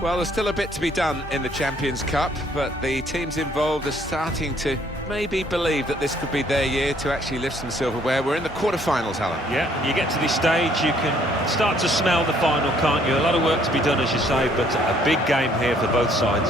Well, there's still a bit to be done in the Champions Cup, but the teams involved are starting to maybe believe that this could be their year to actually lift some silverware. We're in the quarter-finals, Alan. Yeah, and you get to this stage, you can start to smell the final, can't you? A lot of work to be done, as you say, but a big game here for both sides.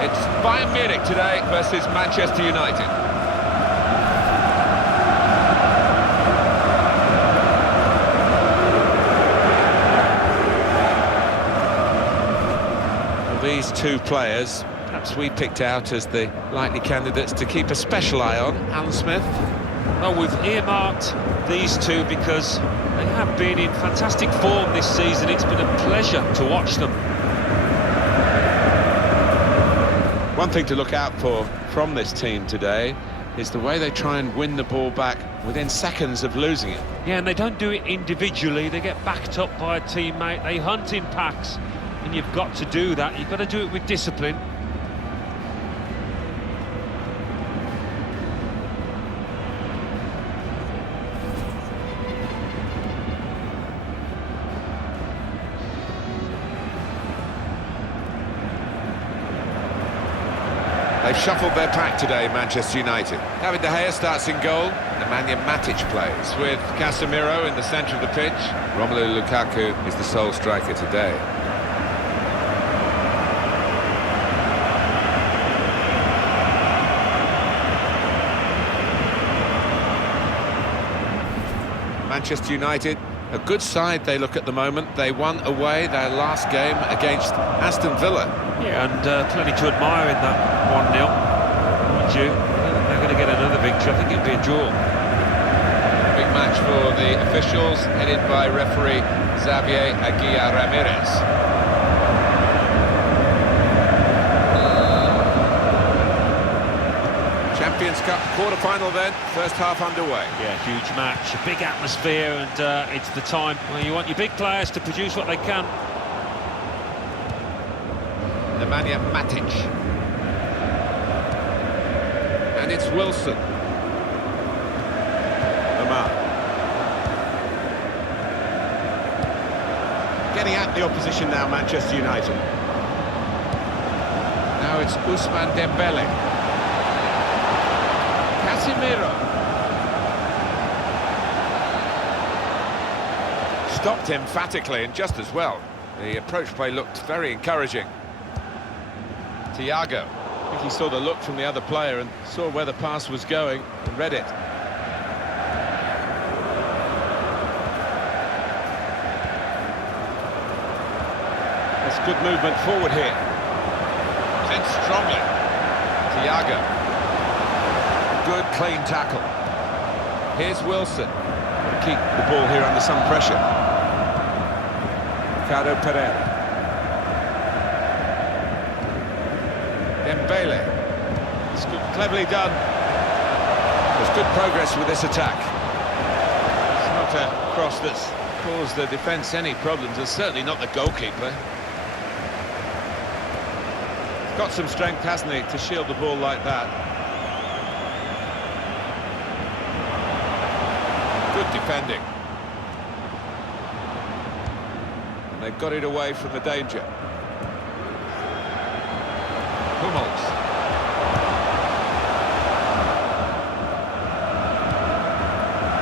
It's Bayern Munich today versus Manchester United. These two players, perhaps we picked out as the likely candidates to keep a special eye on. Alan Smith. Well, we've earmarked these two because they have been in fantastic form this season. It's been a pleasure to watch them. One thing to look out for from this team today is the way they try and win the ball back within seconds of losing it. Yeah, and they don't do it individually. They get backed up by a teammate. They hunt in packs. And you've got to do that. You've got to do it with discipline. They've shuffled their pack today, Manchester United. David De Gea starts in goal. Nemanja Matic plays with Casemiro in the centre of the pitch. Romelu Lukaku is the sole striker today. Manchester United, a good side they look at the moment. They won away their last game against Aston Villa. Yeah, and plenty to admire in that 1-0. Mind you, they're going to get another victory. I think it'll be a draw. Big match for the officials, headed by referee Xavier Aguirre Ramirez. Champions Cup quarter-final then, first half underway. Yeah, huge match, a big atmosphere, and it's the time where you want your big players to produce what they can. Nemanja Matic. And it's Wilson. Lamar. Getting at the opposition now, Manchester United. Now it's Ousmane Dembele. Casemiro. Stopped emphatically and just as well. The approach play looked very encouraging. Thiago. I think he saw the look from the other player and saw where the pass was going and read it. That's good movement forward here. Sent strongly. Thiago. Good, clean tackle. Here's Wilson. Keep the ball here under some pressure. Ricardo Pereira. Dembele. It's good, cleverly done. There's good progress with this attack. It's not a cross that's caused the defence any problems. It's certainly not the goalkeeper. Got some strength, hasn't he, to shield the ball like that. Good defending. And they've got it away from the danger. Hummels.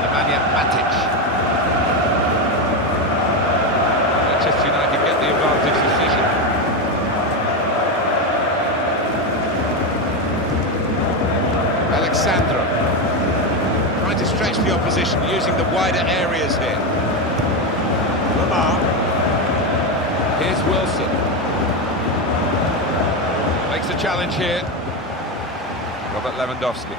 Nemanja Matic. Manchester United get the advantage decision. Alexandro. Trying to stretch the opposition using the wider areas here. Lamar. Here's Wilson. Makes a challenge here. Robert Lewandowski.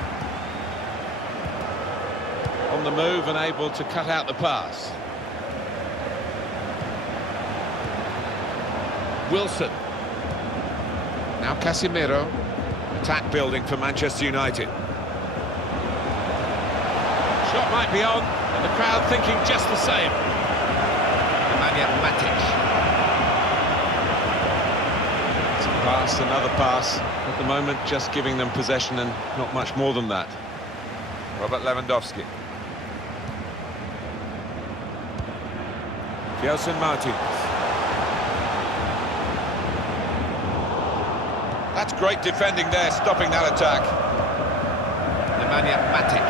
On the move and able to cut out the pass. Wilson. Now Casemiro. Attack building for Manchester United. Shot might be on, and the crowd thinking just the same. Nemanja Matic. It's a pass, another pass. At the moment, just giving them possession and not much more than that. Robert Lewandowski. Gelson Martins. That's great defending there, stopping that attack. Nemanja Matic.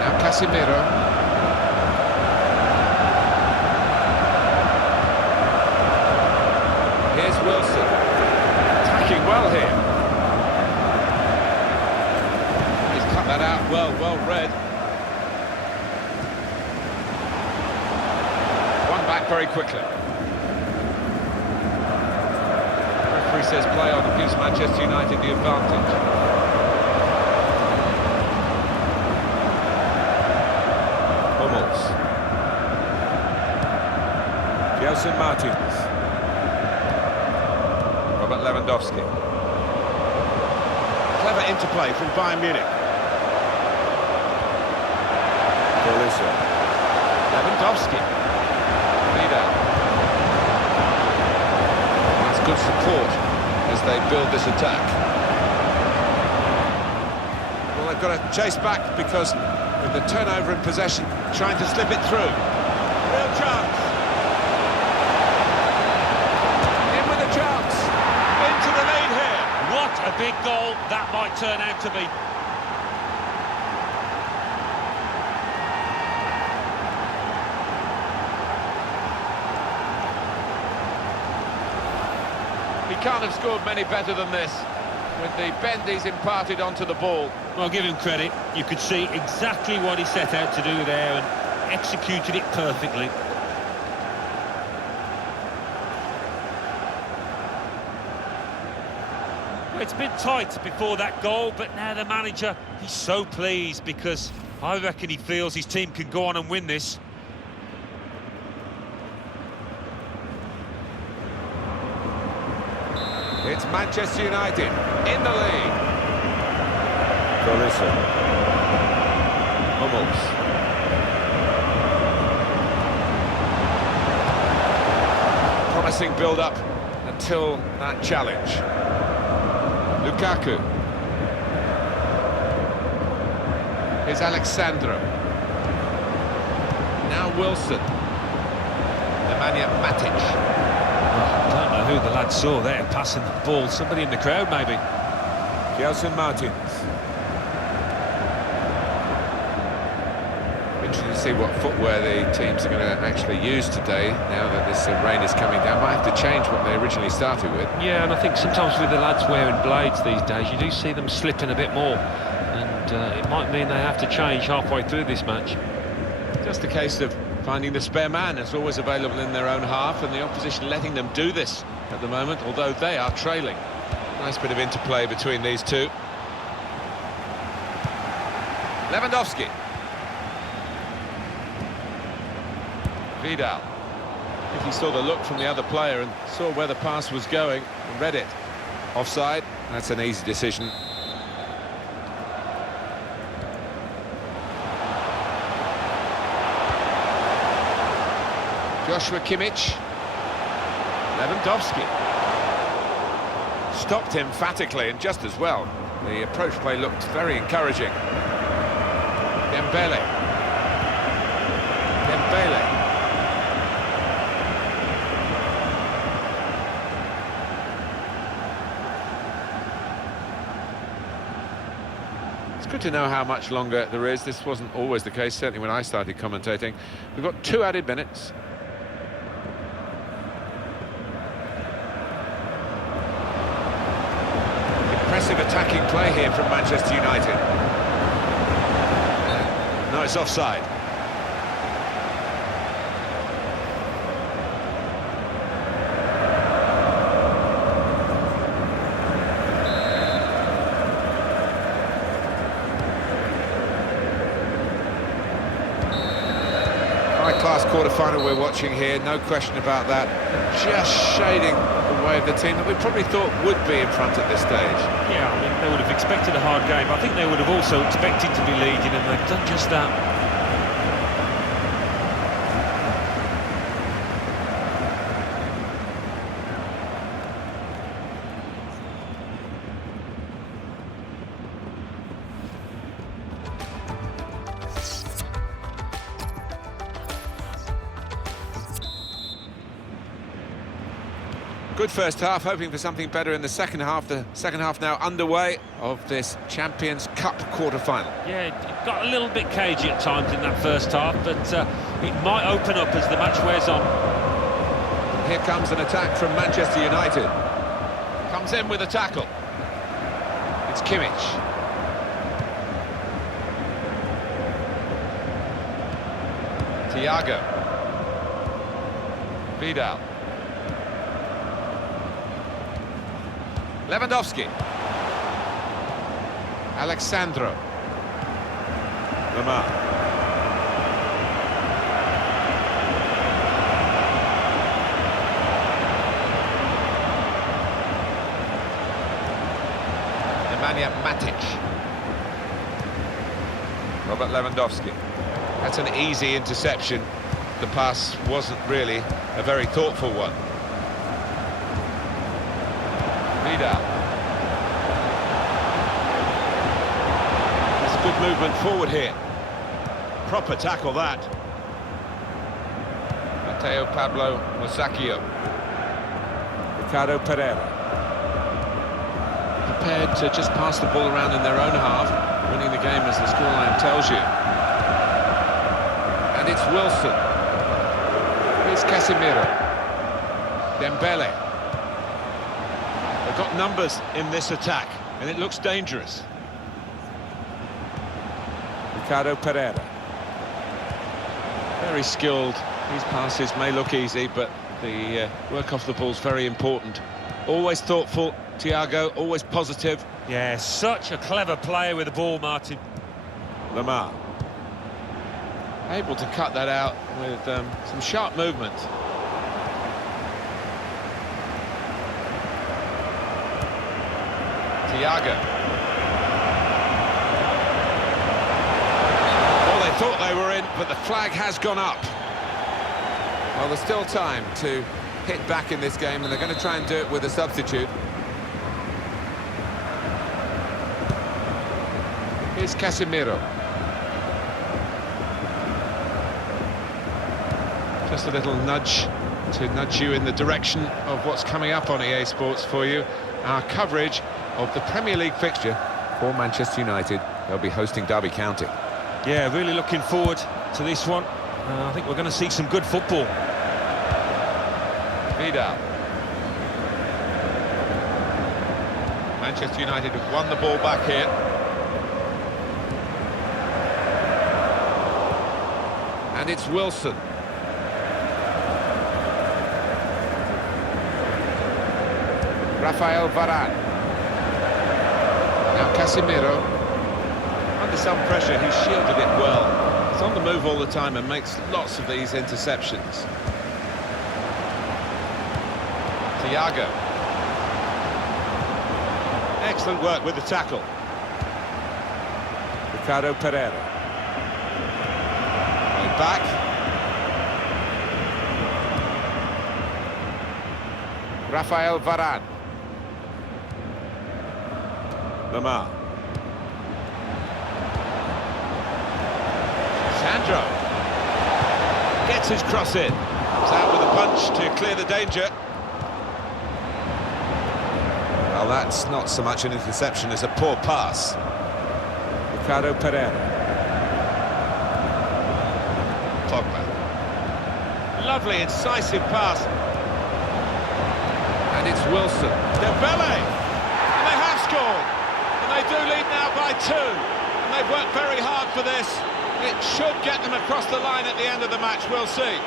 Now Casemiro. Here's Wilson. Attacking well here. He's cut that out well read. One back very quickly. The referee says play on, gives Manchester United the advantage. Hummels. Gelson Martins. Robert Lewandowski. Clever interplay from Bayern Munich. Lewandowski. Vidal. That's good support as they build this attack. Well, they've got to chase back because with the turnover in possession, trying to slip it through. Real chance. In with a chance. Into the lead here. What a big goal that might turn out to be. He can't have scored many better than this, with the bend he's imparted onto the ball. Well, give him credit. You could see exactly what he set out to do there and executed it perfectly. It's been tight before that goal, but now the manager, he's so pleased because I reckon he feels his team can go on and win this. It's Manchester United in the lead. Hummels. Promising build-up until that challenge. Lukaku. Here's Alexandro. Now Wilson. Nemanja Matic. I don't know who the lad saw there passing the ball. Somebody in the crowd, maybe. Gelson Martins. Interesting to see what footwear the teams are going to actually use today, now that this rain is coming down. Might have to change what they originally started with. Yeah, and I think sometimes with the lads wearing blades these days, you do see them slipping a bit more. And it might mean they have to change halfway through this match. Just a case of finding the spare man that's always available in their own half, and the opposition letting them do this at the moment, although they are trailing. Nice bit of interplay between these two. Lewandowski. Vidal. I think he saw the look from the other player and saw where the pass was going and read it. Offside. That's an easy decision. Joshua Kimmich. Lewandowski. Stopped emphatically and just as well. The approach play looked very encouraging. Dembele. It's good to know how much longer there is. This wasn't always the case, certainly when I started commentating. We've got 2 added minutes. Impressive attacking play here from Manchester United. No, it's offside. High-class quarter-final we're watching here, no question about that. Just shading the way of the team that we probably thought would be in front at this stage. Yeah, I mean, they would have expected a hard game. I think they would have also expected to be leading, and they've done just that. Good first half, hoping for something better in the second half. The second half now underway of this Champions Cup quarter-final. Yeah, it got a little bit cagey at times in that first half, but it might open up as the match wears on. Here comes an attack from Manchester United. Comes in with a tackle. It's Kimmich. Thiago. Vidal. Lewandowski. Alexandro. Lamar. Nemanja Matic. Robert Lewandowski. That's an easy interception. The pass wasn't really a very thoughtful one. Vidal. There's a good movement forward here. Proper tackle that. Mateo Pablo Musacchio. Ricardo Pereira. Prepared to just pass the ball around in their own half, winning the game as the scoreline tells you. And it's Wilson. Here's Casemiro. Dembele. They've got numbers in this attack, and it looks dangerous. Ricardo Pereira. Very skilled. These passes may look easy, but the work off the ball is very important. Always thoughtful, Thiago, always positive. Yeah, such a clever player with the ball, Martin. Lamar. Able to cut that out with some sharp movement. Thiago. Well, they thought they were in, but the flag has gone up. Well, there's still time to hit back in this game, and they're going to try and do it with a substitute. Here's Casemiro. Just a little nudge to nudge you in the direction of what's coming up on EA Sports for you. Our coverage of the Premier League fixture for Manchester United. They'll be hosting Derby County. Yeah, really looking forward to this one. I think we're going to see some good football. Vidal. Manchester United have won the ball back here. And it's Wilson. Rafael Varane. Now Casemiro. Under some pressure, he's shielded it well. He's on the move all the time and makes lots of these interceptions. Thiago. Excellent work with the tackle. Ricardo Pereira. Going back. Rafael Varane. Lamar. Sandro. Gets his cross in. It's out with a punch to clear the danger. Well, that's not so much an interception as a poor pass. Ricardo Pereira. Pogba. Lovely, incisive pass. And it's Wilson. Dembele! And they have scored. And they do lead now by 2. And they've worked very hard for this. It should get them across the line at the end of the match, we'll see.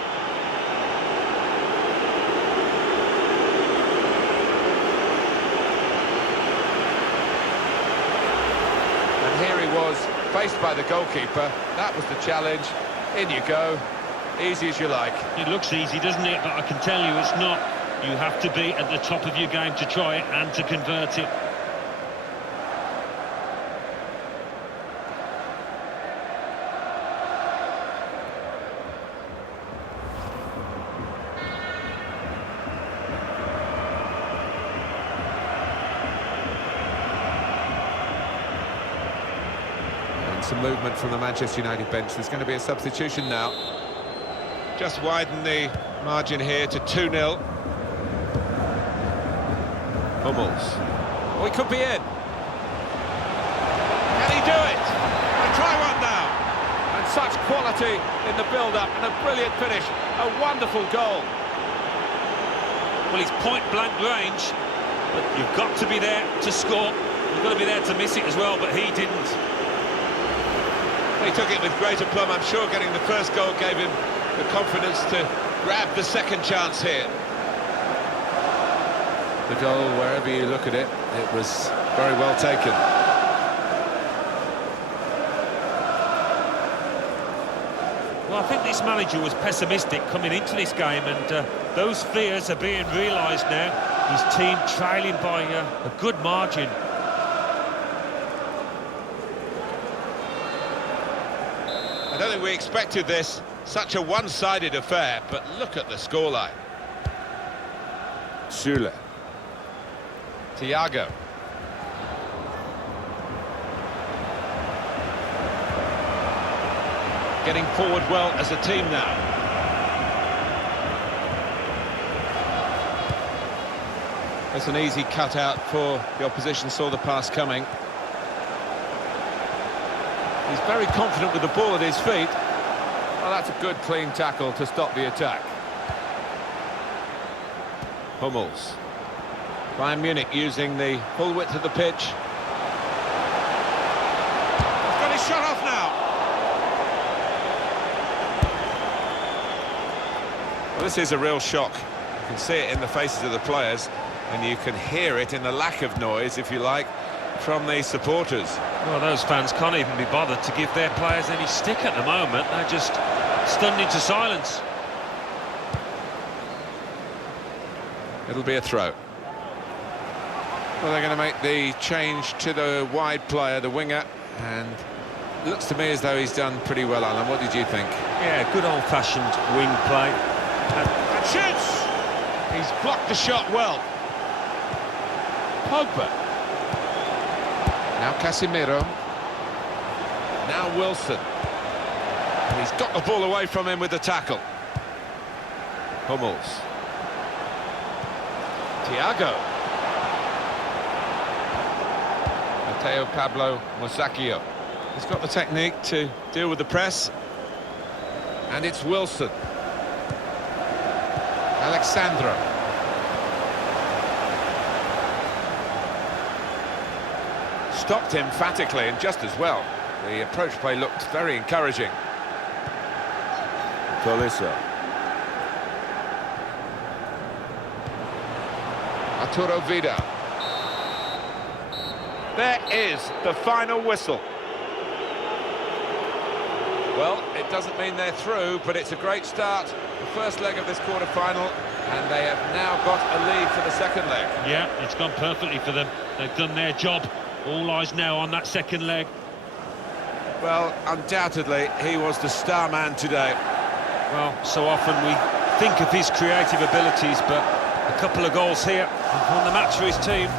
Here he was, faced by the goalkeeper. That was the challenge. In you go. Easy as you like. It looks easy, doesn't it? But I can tell you it's not. You have to be at the top of your game to try it and to convert it. Some movement from the Manchester United bench. There's going to be a substitution now. Just widen the margin here to 2-0. Hummels. Oh, he could be in. Can he do it? And try one now. And such quality in the build-up and a brilliant finish. A wonderful goal. Well, he's point-blank range, but you've got to be there to score. You've got to be there to miss it as well, but he didn't. He took it with great aplomb. I'm sure getting the first goal gave him the confidence to grab the second chance here. The goal, wherever you look at it, it was very well taken. Well, I think this manager was pessimistic coming into this game, and those fears are being realised now. His team trailing by a good margin. I don't think we expected this, such a one-sided affair, but look at the scoreline. Süle. Thiago. Getting forward well as a team now. It's an easy cutout for the opposition, saw the pass coming. He's very confident with the ball at his feet. Well, that's a good clean tackle to stop the attack. Hummels. Bayern Munich using the full width of the pitch. He's got his shot off now. Well, this is a real shock. You can see it in the faces of the players, and you can hear it in the lack of noise, if you like, from the supporters. Well, those fans can't even be bothered to give their players any stick at the moment. They're just stunned into silence. It'll be a throw. Well, they're going to make the change to the wide player, the winger, and it looks to me as though he's done pretty well, Alan. What did you think? Yeah, good old-fashioned wing play. And shoots! He's blocked the shot well. Pogba. Now Casemiro. Now Wilson. And he's got the ball away from him with the tackle. Hummels. Thiago. Mateo Pablo Musacchio. He's got the technique to deal with the press. And it's Wilson. Alexandro. Stopped emphatically and just as well. The approach play looked very encouraging. Tolisso. Arturo Vidal. There is the final whistle. Well, it doesn't mean they're through, but it's a great start. The first leg of this quarter-final, and they have now got a lead for the second leg. Yeah, it's gone perfectly for them. They've done their job. All eyes now on that second leg. Well, undoubtedly, he was the star man today. Well, so often we think of his creative abilities, but a couple of goals here and won the match for his team.